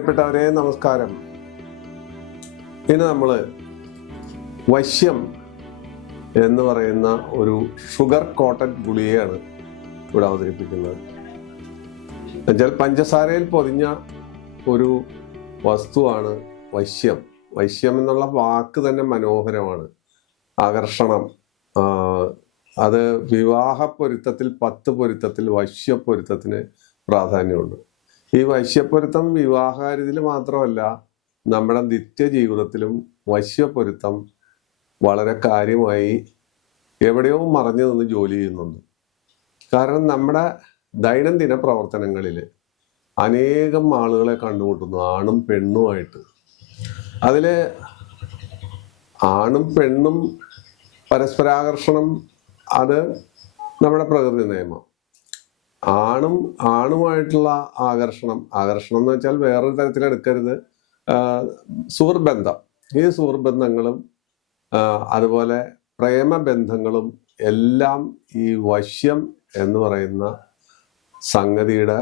പ്രിയപ്പെട്ടവരെ നമസ്കാരം. ഇന്ന് നമ്മൾ വശ്യം എന്ന് പറയുന്ന ഒരു ഷുഗർ കോട്ടൺ ഗുളികയാണ് ഇവിടെ അവതരിപ്പിക്കുന്നത്. എന്നുവെച്ചാൽ പഞ്ചസാരയിൽ പൊതിഞ്ഞ ഒരു വസ്തുവാണ് വശ്യം. വശ്യം എന്നുള്ള വാക്ക് തന്നെ മനോഹരമാണ്. ആകർഷണം. അത് വിവാഹ പൊരുത്തത്തിൽ പത്ത് പൊരുത്തത്തിൽ വശ്യ വശ്യപ്പൊരുത്തത്തിന് പ്രാധാന്യമുണ്ട്. ഈ വശ്യപ്പൊരുത്തം വിവാഹകാര്യത്തിൽ മാത്രമല്ല നമ്മുടെ നിത്യ ജീവിതത്തിലും വശ്യപ്പൊരുത്തം വളരെ കാര്യമായി എവിടെയോ മറഞ്ഞു നിന്ന് ജോലി ചെയ്യുന്നുണ്ട്. കാരണം നമ്മുടെ ദൈനംദിന പ്രവർത്തനങ്ങളിൽ അനേകം ആളുകളെ കണ്ടുമുട്ടുന്നു ആണും പെണ്ണുമായിട്ട് അതിൽ ആണും പെണ്ണും പരസ്പരാകർഷണം അത് നമ്മുടെ പ്രകൃതി നിയമം. ആണും ആണുമായിട്ടുള്ള ആകർഷണം. ആകർഷണം എന്ന് വെച്ചാൽ വേറൊരു തരത്തിൽ എടുക്കരുത്. സുഹൃബന്ധം ഈ സുഹൃബന്ധങ്ങളും അതുപോലെ പ്രേമബന്ധങ്ങളും എല്ലാം ഈ വശ്യം എന്ന് പറയുന്ന സംഗതിയുടെ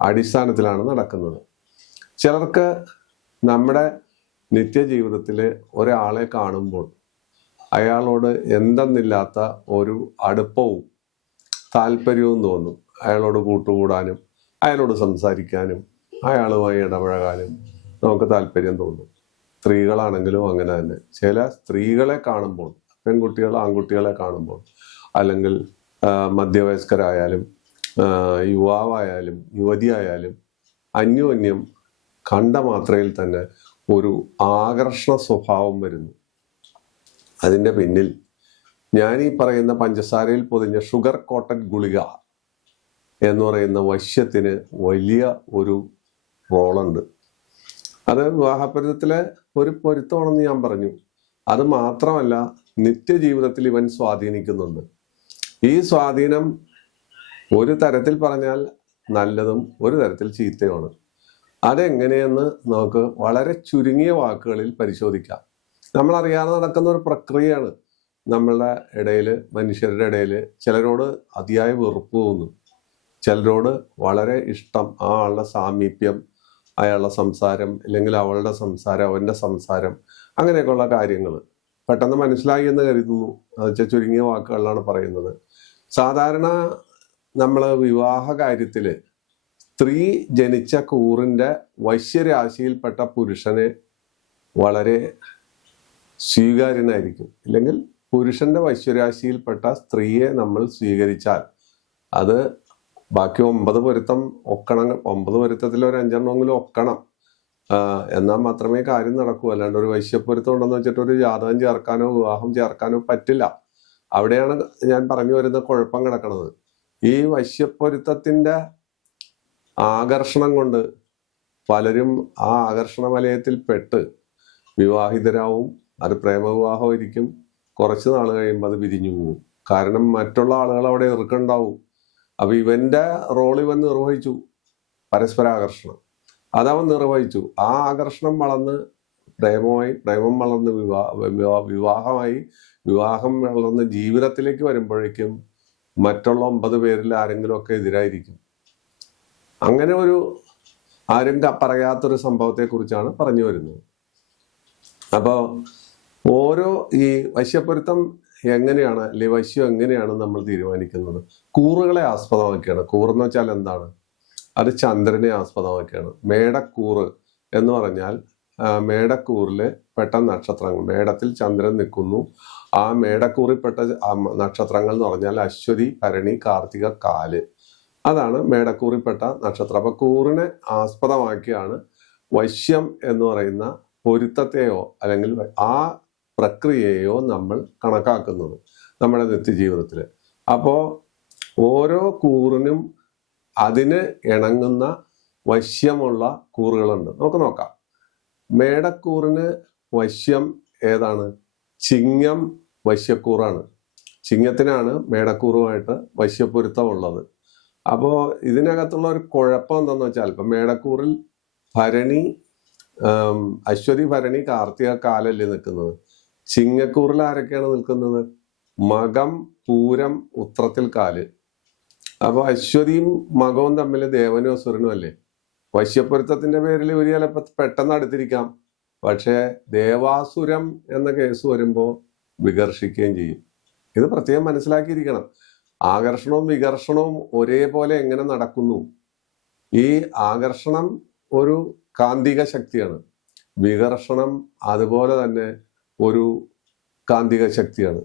അടിസ്ഥാനത്തിലാണ് നടക്കുന്നത്. ചിലർക്ക് നമ്മുടെ നിത്യജീവിതത്തിൽ ഒരാളെ കാണുമ്പോൾ അയാളോട് എന്തെന്നില്ലാത്ത ഒരു അടുപ്പവും താല്പര്യവും തോന്നും. അയാളോട് കൂട്ടുകൂടാനും അയാളോട് സംസാരിക്കാനും അയാളുമായി ഇടപഴകാനും നമുക്ക് താല്പര്യം തോന്നും. സ്ത്രീകളാണെങ്കിലും അങ്ങനെ തന്നെ. ചില സ്ത്രീകളെ കാണുമ്പോൾ പെൺകുട്ടികൾ ആൺകുട്ടികളെ കാണുമ്പോൾ അല്ലെങ്കിൽ മധ്യവയസ്കരായാലും യുവാവായാലും യുവതിയായാലും അന്യോന്യം കണ്ട മാത്രയിൽ തന്നെ ഒരു ആകർഷണ സ്വഭാവം വരുന്നു. അതിന്റെ പിന്നിൽ ഞാൻ ഈ പറയുന്ന പഞ്ചസാരയിൽ പൊതിഞ്ഞ ഷുഗർ കോട്ടഡ് ഗുളിക എന്ന് പറയുന്ന വശ്യത്തിന് വലിയ ഒരു റോളുണ്ട്. അത് വിവാഹപരിതത്തിലെ ഒരു പൊരുത്തമാണെന്ന് ഞാൻ പറഞ്ഞു. അത് മാത്രമല്ല നിത്യജീവിതത്തിൽ ഇവൻ സ്വാധീനിക്കുന്നുണ്ട്. ഈ സ്വാധീനം ഒരു തരത്തിൽ പറഞ്ഞാൽ നല്ലതും ഒരു തരത്തിൽ ചീത്തയുമാണ്. അതെങ്ങനെയെന്ന് നമുക്ക് വളരെ ചുരുങ്ങിയ വാക്കുകളിൽ പരിശോധിക്കാം. നമ്മളറിയാതെ നടക്കുന്ന ഒരു പ്രക്രിയയാണ്. നമ്മളുടെ ഇടയിൽ മനുഷ്യരുടെ ഇടയിൽ ചിലരോട് അതിയായ വെറുപ്പ് തോന്നും. ചിലരോട് വളരെ ഇഷ്ടം ആ ആളുടെ സാമീപ്യം അയാളുടെ സംസാരം അല്ലെങ്കിൽ അവളുടെ സംസാരം അവന്റെ സംസാരം അങ്ങനെയൊക്കെയുള്ള കാര്യങ്ങൾ. പെട്ടെന്ന് മനസ്സിലായി എന്ന് കരുതുന്നു. അത് ചുരുങ്ങിയ വാക്കുകളിലാണ് പറയുന്നത്. സാധാരണ നമ്മൾ വിവാഹ കാര്യത്തിൽ സ്ത്രീ ജനിച്ച കൂറിന്റെ വശ്യരാശിയിൽപ്പെട്ട പുരുഷനെ വളരെ സ്വീകാര്യനായിരിക്കും. അല്ലെങ്കിൽ പുരുഷന്റെ വശ്യരാശിയിൽപ്പെട്ട സ്ത്രീയെ നമ്മൾ സ്വീകരിച്ചാൽ അത് ബാക്കി ഒമ്പത് പൊരുത്തം ഒക്കണം ഒമ്പത് പൊരുത്തത്തിൽ ഒരു അഞ്ചെണ്ണമെങ്കിലും ഒക്കണം. എന്നാൽ മാത്രമേ കാര്യം നടക്കൂ. അല്ലാണ്ട് ഒരു വൈശ്യപ്പൊരുത്തം ഉണ്ടെന്ന് വെച്ചിട്ട് ഒരു ജാതകം ചേർക്കാനോ വിവാഹം ചേർക്കാനോ പറ്റില്ല. അവിടെയാണ് ഞാൻ പറഞ്ഞു വരുന്ന കുഴപ്പം കിടക്കുന്നത് ഈ വശ്യപ്പൊരുത്തത്തിന്റെ ആകർഷണം കൊണ്ട് പലരും ആ ആകർഷണ വലയത്തിൽ പെട്ട് വിവാഹിതരാവും. അത് പ്രേമവിവാഹമായിരിക്കും. കുറച്ച് നാൾ കഴിയുമ്പോൾ അത് പിരിഞ്ഞു പോകും കാരണം മറ്റുള്ള ആളുകൾ അവിടെ എറുക്കുണ്ടാവും അപ്പൊ ഇവന്റെ റോൾ ഇവൻ നിർവഹിച്ചു പരസ്പരാകർഷണം. അതവൻ നിർവഹിച്ചു. ആ ആകർഷണം വളർന്ന് പ്രേമമായി പ്രേമം വളർന്ന് വിവാഹ വിവാഹമായി വിവാഹം വളർന്ന് ജീവിതത്തിലേക്ക് വരുമ്പോഴേക്കും മറ്റുള്ള ഒമ്പത് പേരിൽ ആരെങ്കിലും ഒക്കെ എതിരായിരിക്കും. അങ്ങനെ ഒരു ആരും പറയാത്തൊരു സംഭവത്തെ കുറിച്ചാണ് പറഞ്ഞു വരുന്നത്. അപ്പോ ഓരോ ഈ വശ്യപ്പൊരുത്തം എങ്ങനെയാണ് അല്ലെ വശ്യം എങ്ങനെയാണ് നമ്മൾ തീരുമാനിക്കുന്നത്? കൂറുകളെ ആസ്പദമാക്കിയാണ്. കൂറെന്ന് വെച്ചാൽ എന്താണ്? അത് ചന്ദ്രനെ ആസ്പദമാക്കിയാണ്. മേടക്കൂറ് എന്ന് പറഞ്ഞാൽ ആ, മേടക്കൂറിൽ പെട്ട നക്ഷത്രങ്ങൾ. മേടത്തിൽ ചന്ദ്രൻ നിൽക്കുന്നു. ആ മേടക്കൂറിൽപ്പെട്ട നക്ഷത്രങ്ങൾ എന്ന് പറഞ്ഞാൽ അശ്വതി ഭരണി കാർത്തിക കാൽ. അതാണ് മേടക്കൂറിൽപ്പെട്ട നക്ഷത്രം. അപ്പൊ കൂറിനെ ആസ്പദമാക്കിയാണ് വശ്യം എന്ന് പറയുന്ന പൊരുത്തത്തെയോ അല്ലെങ്കിൽ ആ പ്രക്രിയയെയോ നമ്മൾ കണക്കാക്കുന്നത് നമ്മുടെ നിത്യജീവിതത്തിൽ അപ്പോൾ ഓരോ കൂറിനും അതിന് ഇണങ്ങുന്ന വശ്യമുള്ള കൂറുകളുണ്ട്. നമുക്ക് നോക്കാം. മേടക്കൂറിന് വശ്യം ഏതാണ്? ചിങ്ങം വശ്യക്കൂറാണ്. ചിങ്ങത്തിനാണ് മേടക്കൂറുമായിട്ട് വശ്യപ്പൊരുത്തമുള്ളത് അപ്പോൾ ഇതിനകത്തുള്ള ഒരു കുഴപ്പം എന്താണെന്ന് വെച്ചാൽ ഇപ്പം മേടക്കൂറിൽ ഭരണി അശ്വതി ഭരണി കാർത്തിക കാലല്ലേ നിൽക്കുന്നത്. ചിങ്ങക്കൂറിൽ ആരൊക്കെയാണ് നിൽക്കുന്നത്? മകം പൂരം ഉത്രത്തിൽ കാൽ. അപ്പൊ അശ്വതിയും മകവും തമ്മിൽ ദേവനും അസുരനും അല്ലേ? വശ്യപ്പൊരുത്തത്തിന്റെ പേരിൽ ഒരു ചിലപ്പോ പെട്ടെന്ന് അടുത്തിരിക്കാം. പക്ഷേ ദേവാസുരം എന്ന കേസ് വരുമ്പോൾ വികർഷിക്കുകയും ചെയ്യും. ഇത് പ്രത്യേകം മനസ്സിലാക്കിയിരിക്കണം. ആകർഷണവും വികർഷണവും ഒരേപോലെ എങ്ങനെ നടക്കുന്നു? ഈ ആകർഷണം ഒരു കാന്തിക ശക്തിയാണ്. വികർഷണം അതുപോലെ തന്നെ ഒരു കാന്തിക ശക്തിയാണ്.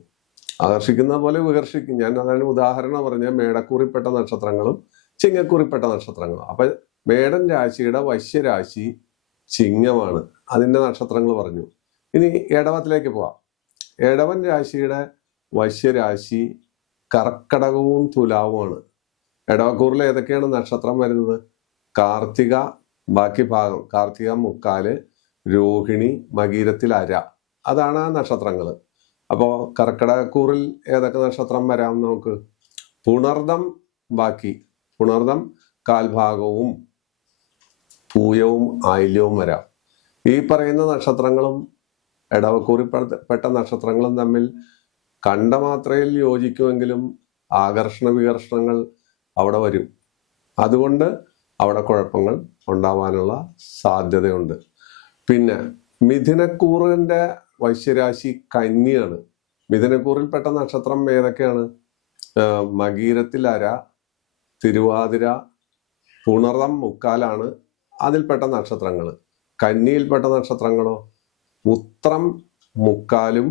ആകർഷിക്കുന്ന പോലെ വികർഷിക്കും. ഞാൻ അതാണ് ഉദാഹരണം പറഞ്ഞ മേടക്കൂറിപ്പെട്ട നക്ഷത്രങ്ങളും ചിങ്ങക്കൂറിപ്പെട്ട നക്ഷത്രങ്ങളും. അപ്പൊ മേടൻ രാശിയുടെ വശ്യരാശി ചിങ്ങമാണ്. അതിന്റെ നക്ഷത്രങ്ങൾ പറഞ്ഞു. ഇനി ഇടവത്തിലേക്ക് പോവാം. ഇടവൻ രാശിയുടെ വശ്യരാശി കർക്കടകവും തുലാവുമാണ്. ഇടവക്കൂറിൽ ഏതൊക്കെയാണ് നക്ഷത്രം വരുന്നത്? കാർത്തിക ബാക്കി ഭാഗം. കാർത്തിക മുക്കാൽ രോഹിണി മകീരത്തിൽ അര. അതാണ് ആ നക്ഷത്രങ്ങൾ അപ്പോൾ കർക്കിടകക്കൂറിൽ ഏതൊക്കെ നക്ഷത്രം വരാം നമുക്ക്? പുണർദം ബാക്കി. പുണർദം കാൽഭാഗവും പൂയവും ആയില്യവും വരാം. ഈ പറയുന്ന നക്ഷത്രങ്ങളും ഇടവക്കൂറി പെട്ട- നക്ഷത്രങ്ങളും തമ്മിൽ കണ്ട മാത്രയിൽ യോജിക്കുമെങ്കിലും ആകർഷണ വികർഷണങ്ങൾ അവിടെ വരും. അതുകൊണ്ട് അവിടെ കുഴപ്പങ്ങൾ ഉണ്ടാവാനുള്ള സാധ്യതയുണ്ട്. പിന്നെ മിഥുനക്കൂറിന്റെ വശ്യരാശി കന്നിയാണ് മിഥുനക്കൂറിൽപ്പെട്ട നക്ഷത്രം ഏതൊക്കെയാണ്? മകീരത്തിൽ അര തിരുവാതിര പുണർദം മുക്കാലാണ് അതിൽപ്പെട്ട നക്ഷത്രങ്ങൾ കന്നിയിൽപ്പെട്ട നക്ഷത്രങ്ങളോ? ഉത്രം മുക്കാലും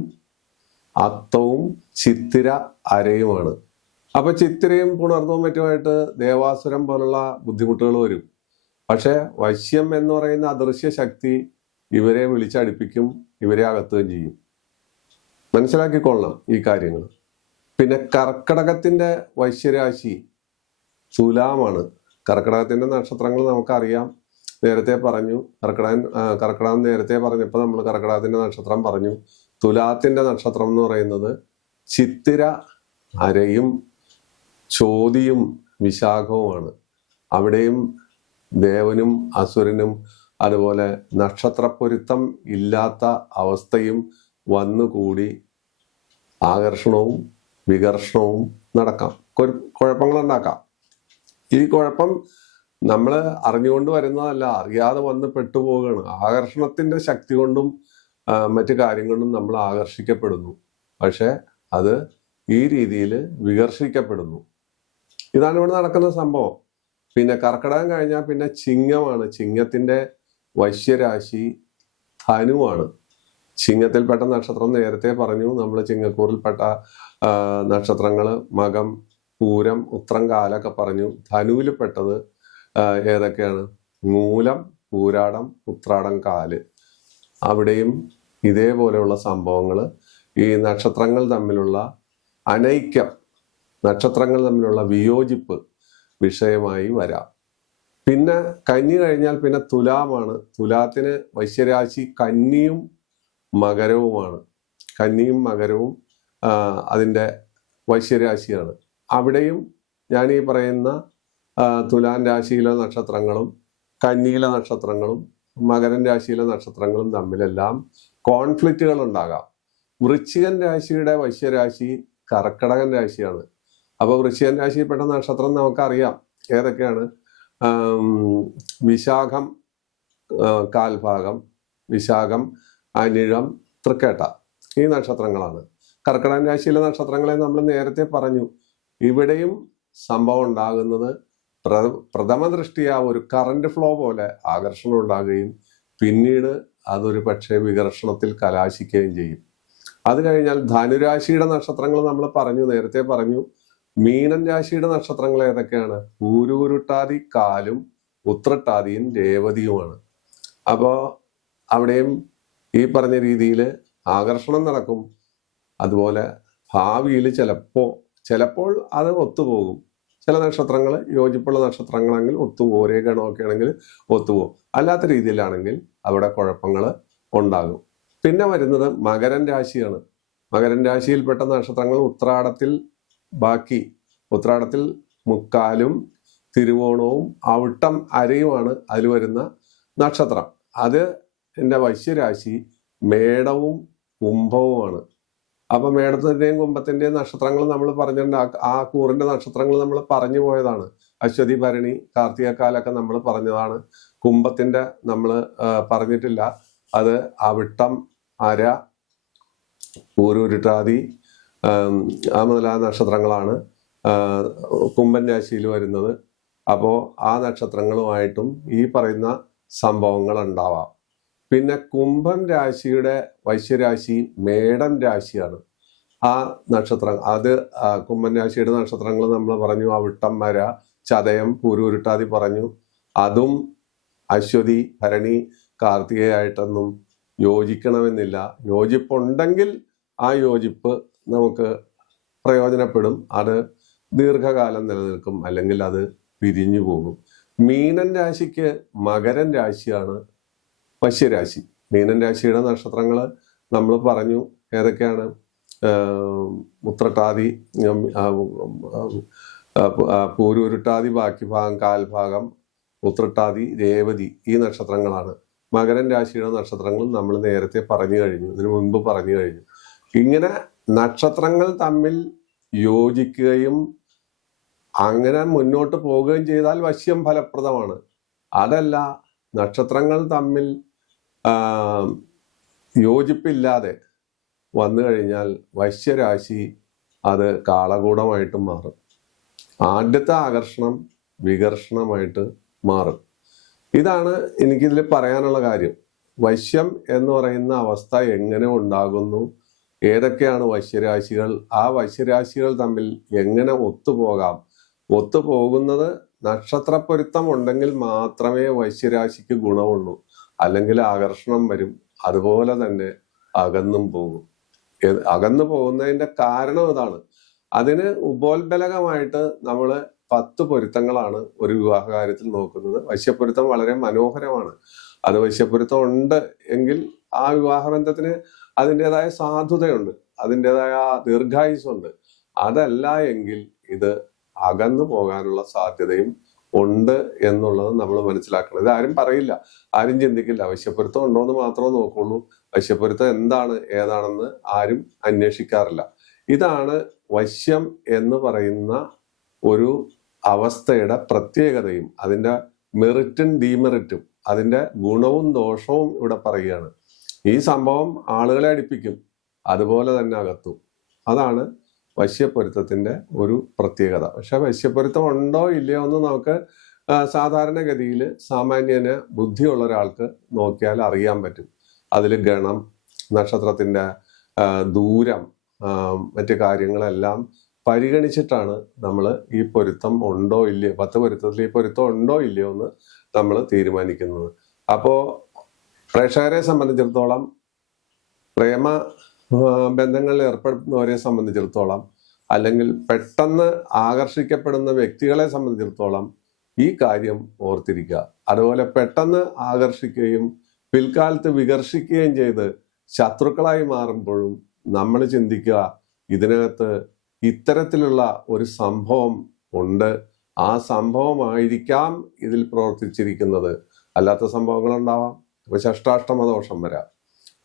അത്തവും ചിത്തിര അരയുമാണ്. അപ്പൊ ചിത്തിരയും പുണർന്നവും മറ്റുമായിട്ട് ദേവാസുരം പോലുള്ള ബുദ്ധിമുട്ടുകൾ വരും. പക്ഷെ വശ്യം എന്ന് പറയുന്ന അദൃശ്യ ശക്തി ഇവരെ വിളിച്ചടിപ്പിക്കും. ഇവരെ അകത്തുകയും ചെയ്യും. മനസ്സിലാക്കിക്കൊള്ളണം ഈ കാര്യങ്ങൾ. പിന്നെ കർക്കടകത്തിന്റെ വശ്യരാശി തുലാമാണ്. കർക്കടകത്തിന്റെ നക്ഷത്രങ്ങൾ നമുക്കറിയാം. നേരത്തെ പറഞ്ഞു കർക്കിടകൻ കർക്കിടകം നേരത്തെ പറഞ്ഞപ്പോൾ നമ്മൾ കർക്കിടകത്തിന്റെ നക്ഷത്രം പറഞ്ഞു. തുലാത്തിന്റെ നക്ഷത്രം എന്ന് പറയുന്നത് ചിത്തിര അരയും ചോതിയും വിശാഖവുമാണ്. അവിടെയും ദേവനും അസുരനും അതുപോലെ നക്ഷത്രപ്പൊരുത്തം ഇല്ലാത്ത അവസ്ഥയും വന്നുകൂടി ആകർഷണവും വികർഷണവും നടക്കാം. കുഴപ്പങ്ങളുണ്ടാക്കാം. ഈ കുഴപ്പം നമ്മൾ അറിഞ്ഞുകൊണ്ട് വരുന്നതല്ല അറിയാതെ വന്ന് പെട്ടുപോവുകയാണ്. ആകർഷണത്തിന്റെ ശക്തി കൊണ്ടും മറ്റു കാര്യം കൊണ്ടും നമ്മൾ ആകർഷിക്കപ്പെടുന്നു. പക്ഷെ അത് ഈ രീതിയിൽ വികർഷിക്കപ്പെടുന്നു. ഇതാണ് ഇവിടെ നടക്കുന്ന സംഭവം. പിന്നെ കർക്കിടകം കഴിഞ്ഞാൽ പിന്നെ ചിങ്ങമാണ്. ചിങ്ങത്തിന്റെ വശ്യരാശി ധനുവാണ് ചിങ്ങത്തിൽപ്പെട്ട നക്ഷത്രം നേരത്തെ പറഞ്ഞു. നമ്മൾ ചിങ്ങക്കൂറിൽപ്പെട്ട നക്ഷത്രങ്ങൾ മകം പൂരം ഉത്രം കാലൊക്കെ പറഞ്ഞു. ധനുവിൽ പെട്ടത് ഏതൊക്കെയാണ്? മൂലം പൂരാടം ഉത്രാടം കാൽ. അവിടെയും ഇതേപോലെയുള്ള സംഭവങ്ങൾ ഈ നക്ഷത്രങ്ങൾ തമ്മിലുള്ള അനൈക്യം നക്ഷത്രങ്ങൾ തമ്മിലുള്ള വിയോജിപ്പ് വിഷയമായി വരാം. പിന്നെ കന്നി കഴിഞ്ഞാൽ പിന്നെ തുലാമാണ്. തുലാത്തിന് വശ്യരാശി കന്നിയും മകരവുമാണ്. കന്നിയും മകരവും അതിന്റെ വശ്യരാശിയാണ്. അവിടെയും ഞാൻ ഈ പറയുന്ന തുലാൻ രാശിയിലെ നക്ഷത്രങ്ങളും കന്നിയിലെ നക്ഷത്രങ്ങളും മകരൻ രാശിയിലെ നക്ഷത്രങ്ങളും തമ്മിലെല്ലാം കോൺഫ്ലിക്റ്റുകൾ ഉണ്ടാകാം. വൃശ്ചികൻ രാശിയുടെ വശ്യരാശി കർക്കടകൻ രാശിയാണ്. അപ്പോൾ വൃശ്ചികൻ രാശിയിൽപ്പെട്ട നക്ഷത്രം നമുക്കറിയാം ഏതൊക്കെയാണ്? വിശാഖം കാൽഭാഗം വിശാഖം അനിഴം തൃക്കേട്ട ഈ നക്ഷത്രങ്ങളാണ്. കർക്കിടകൻ രാശിയിലെ നക്ഷത്രങ്ങളെ നമ്മൾ നേരത്തെ പറഞ്ഞു. ഇവിടെയും സംഭവം ഉണ്ടാകുന്നത് പ്ര- പ്രഥമ ദൃഷ്ടിയ ഒരു കറണ്ട് ഫ്ലോ പോലെ ആകർഷണം ഉണ്ടാകുകയും പിന്നീട് അതൊരു പക്ഷേ വികർഷണത്തിൽ കലാശിക്കുകയും ചെയ്യും. അത് കഴിഞ്ഞാൽ ധനുരാശിയുടെ നക്ഷത്രങ്ങൾ നമ്മൾ പറഞ്ഞു നേരത്തെ പറഞ്ഞു. മീനൻ രാശിയുടെ നക്ഷത്രങ്ങൾ ഏതൊക്കെയാണ്? ഊരൂരുട്ടാതി കാലും ഉത്രട്ടാതിയും രേവതിയുമാണ്. അപ്പോൾ അവിടെയും ഈ പറഞ്ഞ രീതിയിൽ ആകർഷണം നടക്കും. അതുപോലെ ഭാവിയിൽ ചിലപ്പോൾ ചിലപ്പോൾ അത് ഒത്തുപോകും. ചില നക്ഷത്രങ്ങൾ യോജിപ്പുള്ള നക്ഷത്രങ്ങളാണെങ്കിൽ ഒത്തുപോകും ഒരേ ഗണമൊക്കെ ആണെങ്കിൽ ഒത്തുപോകും. അല്ലാത്ത രീതിയിലാണെങ്കിൽ അവിടെ കുഴപ്പങ്ങൾ ഉണ്ടാകും. പിന്നെ വരുന്നത് മകരൻ രാശിയാണ്. മകരൻ രാശിയിൽപ്പെട്ട നക്ഷത്രങ്ങൾ ഉത്രാടത്തിൽ ബാക്കി ഉത്രാടത്തിൽ മുക്കാലും തിരുവോണവും അവിട്ടം അരയുമാണ് അതിൽ വരുന്ന നക്ഷത്രം. അത് എന്റെ വശ്യരാശി മേടവും കുംഭവുമാണ്. അപ്പം മേടത്തിന്റെയും കുംഭത്തിന്റെയും നക്ഷത്രങ്ങൾ നമ്മൾ പറഞ്ഞിട്ടുണ്ട്. ആ- കൂറിന്റെ നക്ഷത്രങ്ങൾ നമ്മൾ പറഞ്ഞു പോയതാണ്. അശ്വതി ഭരണി കാർത്തികക്കാലൊക്കെ നമ്മൾ പറഞ്ഞതാണ്. കുംഭത്തിന്റെ നമ്മൾ പറഞ്ഞിട്ടില്ല. അത് അവിട്ടം അര പൂരൂരുട്ടാതി ആം, മുതലായ നക്ഷത്രങ്ങളാണ് കുംഭൻ രാശിയിൽ വരുന്നത്. അപ്പോൾ ആ നക്ഷത്രങ്ങളുമായിട്ടും ഈ പറയുന്ന സംഭവങ്ങൾ ഉണ്ടാവാം. പിന്നെ കുംഭൻ രാശിയുടെ വൈശ്യരാശി മേടം രാശിയാണ്. ആ നക്ഷത്രം അത് കുംഭൻ രാശിയുടെ നക്ഷത്രങ്ങൾ നമ്മൾ പറഞ്ഞു അവിട്ടം മര ചതയം പൂരുരുട്ടാതി പറഞ്ഞു. അതും അശ്വതി ഭരണി കാർത്തികയായിട്ടൊന്നും യോജിക്കണമെന്നില്ല. യോജിപ്പുണ്ടെങ്കിൽ ആ യോജിപ്പ് നമുക്ക് പ്രയോജനപ്പെടും. അത് ദീർഘകാലം നിലനിൽക്കും. അല്ലെങ്കിൽ അത് പിരിഞ്ഞു പോകും. മീനൻ രാശിക്ക് മകരൻ രാശിയാണ് വശ്യരാശി മീനൻ രാശിയുടെ നക്ഷത്രങ്ങൾ നമ്മൾ പറഞ്ഞു ഏതൊക്കെയാണ്? മുത്രട്ടാതി പൂരൂരുട്ടാതി ബാക്കി ഭാഗം കാൽഭാഗം ഉത്രട്ടാതി രേവതി ഈ നക്ഷത്രങ്ങളാണ്. മകരൻ രാശിയുടെ നക്ഷത്രങ്ങൾ നമ്മൾ നേരത്തെ പറഞ്ഞു കഴിഞ്ഞു. ഇതിനു മുൻപ് പറഞ്ഞു കഴിഞ്ഞു. ഇങ്ങനെ നക്ഷത്രങ്ങൾ തമ്മിൽ യോജിക്കുകയും അങ്ങനെ മുന്നോട്ട് പോവുകയും ചെയ്താൽ വശ്യം ഫലപ്രദമാണ്. അതല്ല നക്ഷത്രങ്ങൾ തമ്മിൽ യോജിപ്പില്ലാതെ വന്നു കഴിഞ്ഞാൽ വശ്യരാശി അത് കാളകൂടമായിട്ട് മാറും. ആദ്യത്തെ ആകർഷണം വികർഷണമായിട്ട് മാറും. ഇതാണ് എനിക്കിതിൽ പറയാനുള്ള കാര്യം. വശ്യം എന്ന് പറയുന്ന അവസ്ഥ എങ്ങനെ ഉണ്ടാകുന്നു? ഏതൊക്കെയാണ് വശ്യരാശികൾ? ആ വശ്യരാശികൾ തമ്മിൽ എങ്ങനെ ഒത്തുപോകാം? ഒത്തുപോകുന്നത് നക്ഷത്രപ്പൊരുത്തം ഉണ്ടെങ്കിൽ മാത്രമേ വശ്യരാശിക്ക് ഗുണമുള്ളൂ. അല്ലെങ്കിൽ ആകർഷണം വരും. അതുപോലെ തന്നെ അകന്നും പോകും. അകന്നു പോകുന്നതിന്റെ കാരണം അതാണ്. അതിന് ഉപോത്ബലകമായിട്ട് നമ്മൾ പത്ത് പൊരുത്തങ്ങളാണ് ഒരു വിവാഹ കാര്യത്തിൽ നോക്കുന്നത്. വശ്യപ്പൊരുത്തം വളരെ മനോഹരമാണ്. അത് വശ്യപ്പൊരുത്തം ഉണ്ട് എങ്കിൽ ആ വിവാഹബന്ധത്തിന് അതിന്റെതായ സാധുതയുണ്ട് അതിന്റെതായ ദീർഘായുസുണ്ട് അതല്ല എങ്കിൽ ഇത് അകന്നു പോകാനുള്ള സാധ്യതയും ഉണ്ട് എന്നുള്ളത് നമ്മൾ മനസ്സിലാക്കണം. ഇത് ആരും പറയില്ല ആരും ചിന്തിക്കില്ല. വശ്യപ്പൊരുത്തം ഉണ്ടോ എന്ന് മാത്രമേ നോക്കുള്ളൂ. വശ്യപ്പൊരുത്തം എന്താണ് ഏതാണെന്ന് ആരും അന്വേഷിക്കാറില്ല. ഇതാണ് വശ്യം എന്ന് പറയുന്ന ഒരു അവസ്ഥയുടെ പ്രത്യേകതയും അതിന്റെ മെറിറ്റും ഡീമെറിറ്റും അതിന്റെ ഗുണവും ദോഷവും ഇവിടെ പറയുകയാണ്. ഈ സംഭവം ആളുകളെ അടിപ്പിക്കും. അതുപോലെ തന്നെ അകത്തും. അതാണ് വശ്യപ്പൊരുത്തത്തിന്റെ ഒരു പ്രത്യേകത. പക്ഷെ വശ്യപ്പൊരുത്തം ഉണ്ടോ ഇല്ലയോ എന്ന് നമുക്ക് സാധാരണഗതിയിൽ സാമാന്യന് ബുദ്ധിയുള്ള ഒരാൾക്ക് നോക്കിയാൽ അറിയാൻ പറ്റും. അതിൽ ഗണം നക്ഷത്രത്തിന്റെ ദൂരം മറ്റു കാര്യങ്ങളെല്ലാം പരിഗണിച്ചിട്ടാണ് നമ്മൾ ഈ പൊരുത്തം ഉണ്ടോ ഇല്ലയോ പത്ത് പൊരുത്തത്തിൽ ഈ പൊരുത്തം ഉണ്ടോ ഇല്ലയോ എന്ന് നമ്മൾ തീരുമാനിക്കുന്നത്. അപ്പോ പ്രേക്ഷകരെ സംബന്ധിച്ചിടത്തോളം പ്രേമ ബന്ധങ്ങളിൽ ഏർപ്പെടുന്നവരെ സംബന്ധിച്ചിടത്തോളം അല്ലെങ്കിൽ പെട്ടെന്ന് ആകർഷിക്കപ്പെടുന്ന വ്യക്തികളെ സംബന്ധിച്ചിടത്തോളം ഈ കാര്യം ഓർത്തിരിക്കുക. അതുപോലെ പെട്ടെന്ന് ആകർഷിക്കുകയും പിൽക്കാലത്ത് വികർഷിക്കുകയും ചെയ്ത് ശത്രുക്കളായി മാറുമ്പോഴും നമ്മൾ ചിന്തിക്കുക ഇതിനകത്ത് ഇത്തരത്തിലുള്ള ഒരു സംഭവം ഉണ്ട്. ആ സംഭവമായിരിക്കാം ഇതിൽ പ്രവർത്തിച്ചിരിക്കുന്നത്. അല്ലാത്ത സംഭവങ്ങൾ ഉണ്ടാവാം ഇപ്പൊ ഷഷ്ടാഷ്ടമ ദോഷം വരാം.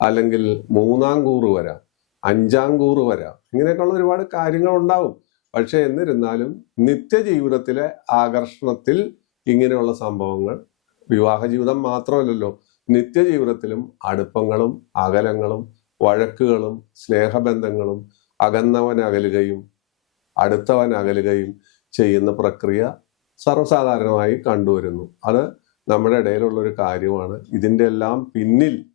അല്ലെങ്കിൽ മൂന്നാം കൂറ് വരാം അഞ്ചാം കൂറ് വരാം. ഇങ്ങനെയൊക്കെയുള്ള ഒരുപാട് കാര്യങ്ങൾ ഉണ്ടാവും പക്ഷെ എന്നിരുന്നാലും നിത്യജീവിതത്തിലെ ആകർഷണത്തിൽ ഇങ്ങനെയുള്ള സംഭവങ്ങൾ വിവാഹ ജീവിതം മാത്രമല്ലല്ലോ നിത്യജീവിതത്തിലും അടുപ്പങ്ങളും അകലങ്ങളും വഴക്കുകളും സ്നേഹബന്ധങ്ങളും അകന്നവൻ അകലുകയും അടുത്തവൻ അകലുകയും ചെയ്യുന്ന പ്രക്രിയ സർവസാധാരണമായി കണ്ടുവരുന്നു. അത് നമ്മുടെ ഇടയിലുള്ള ഒരു കാര്യമാണ്. ഇതിന്റെ എല്ലാം പിന്നിൽ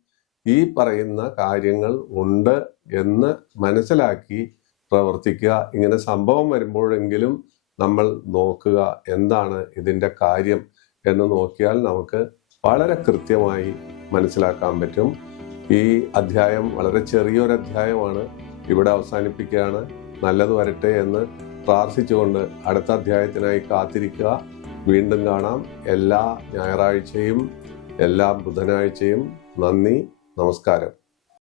ഈ പറയുന്ന കാര്യങ്ങൾ ഉണ്ട് എന്ന് മനസ്സിലാക്കി പ്രവർത്തിക്കുക. ഇങ്ങനെ സംഭവം വരുമ്പോഴെങ്കിലും നമ്മൾ നോക്കുക എന്താണ് ഇതിന്റെ കാര്യം എന്ന് നോക്കിയാൽ നമുക്ക് വളരെ കൃത്യമായി മനസ്സിലാക്കാൻ പറ്റും. ഈ അധ്യായം വളരെ ചെറിയൊരു അധ്യായമാണ്. ഇവിടെ അവസാനിപ്പിക്കുകയാണ്. നല്ലത് വരട്ടെ എന്ന് പ്രാർത്ഥിച്ചുകൊണ്ട് അടുത്ത അധ്യായത്തിനായി കാത്തിരിക്കുക. വീണ്ടും കാണാം. എല്ലാ ഞായറാഴ്ചയും എല്ലാ ബുധനാഴ്ചയും നന്ദി നമസ്കാരം.